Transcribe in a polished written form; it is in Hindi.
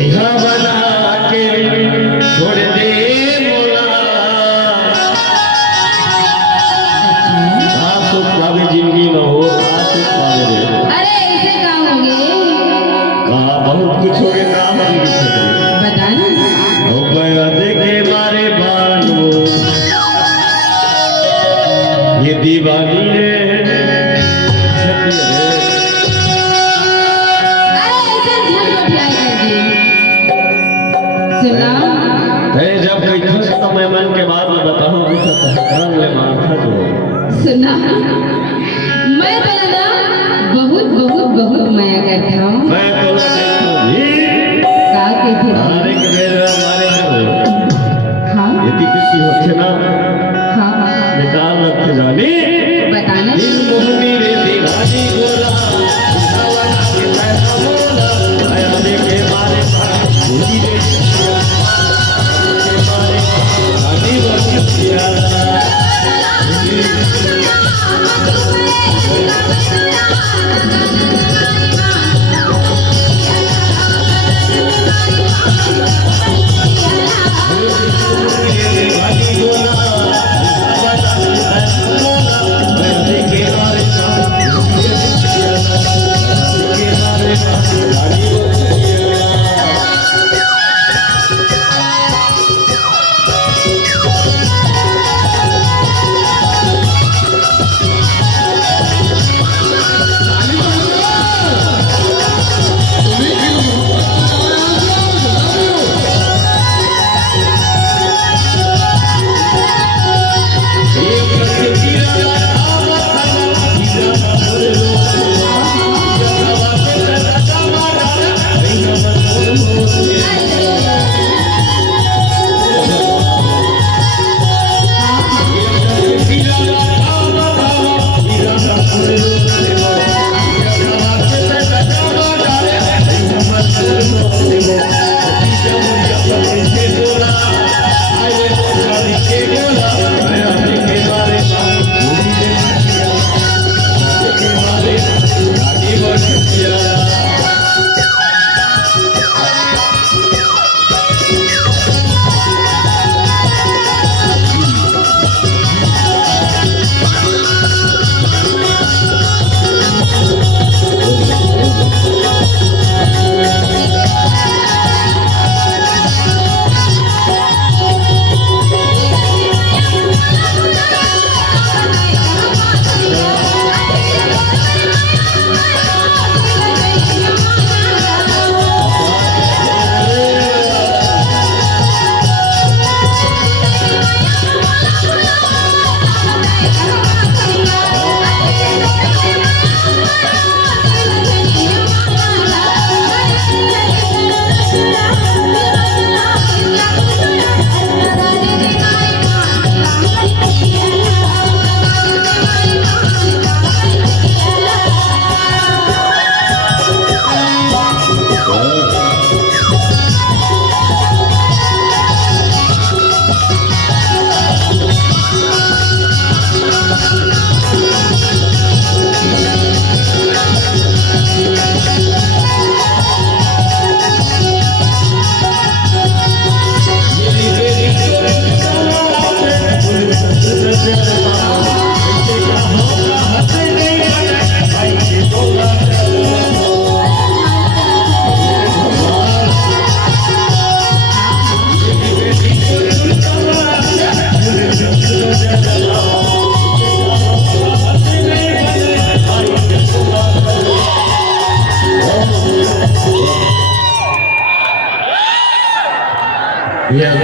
दुल्हा बना के छोड़ दे मोला सुख पावे जिंदगी में हो सुख पावे रे। अरे ऐसे काम हो गए कहा बहुत कुछ हो गया काम बता ना हो गया देखे मारे बानो ये दीवानी रे जब तो मैं मन के बाद में बताऊं सुना मैं तेरा ना बहुत बहुत बहुत माया करता हूँ मैं तो हमारे हाँ यदि किसी होते ना हाँ निकाल रखे जानी बताना मोहनी रे दीवानी गोला दीवाना के पैसा मोला आया देखे मारे मोहनी रे Yeah.